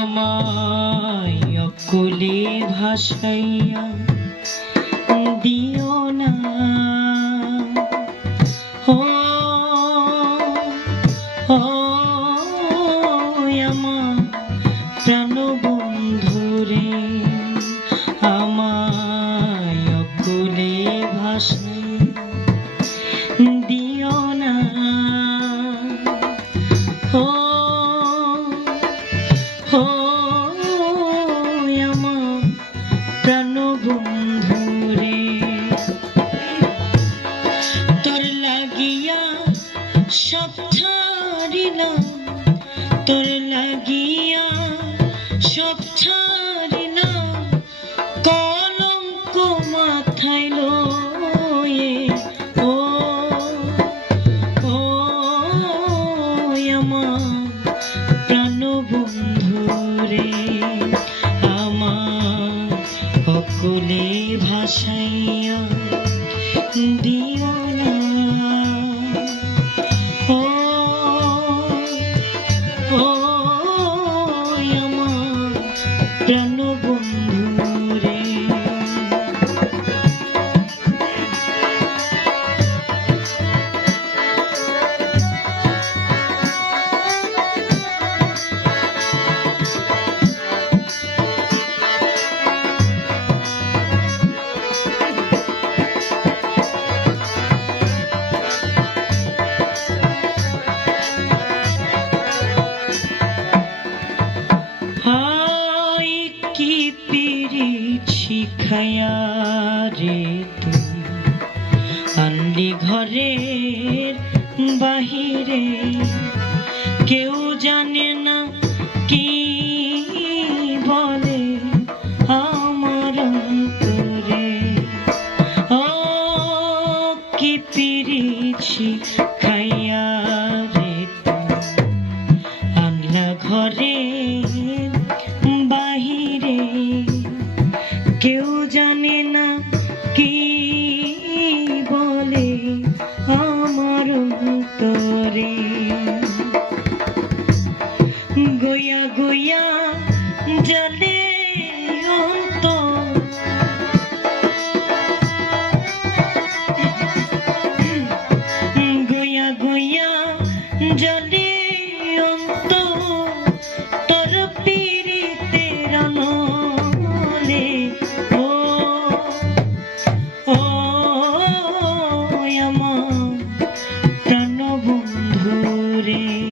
আমায় অকুলে ভাসাইয়া দিও না, ও আমার প্রাণবন্ধুরে, আমায় অকুলে ভাসাইয়া দিও না, ও আমার প্রাণবন্ধুরে। তোর লাগিয়া সব ছাড়িলাম, তোর লাগিয়া সব ছাড়িলাম, কলঙ্ক মাথায় লয়ে, ও আমার প্রাণবন্ধুরে, আমার অকুলে ভাসাইয়া দিও না, ও আমার প্রাণবন্ধুরে। কি পিরিত শিখাইয়া রে তুই আনলি ঘরের বাহিরে, কেউ জানে না কি বলে আমার অন্তরে, ও কি পিরিত শিখাইয়া রে তুই আনলা ঘরের বাহিরে, কেউ জানে না কি বলে আমার অন্তরে, গয়া গয়া জল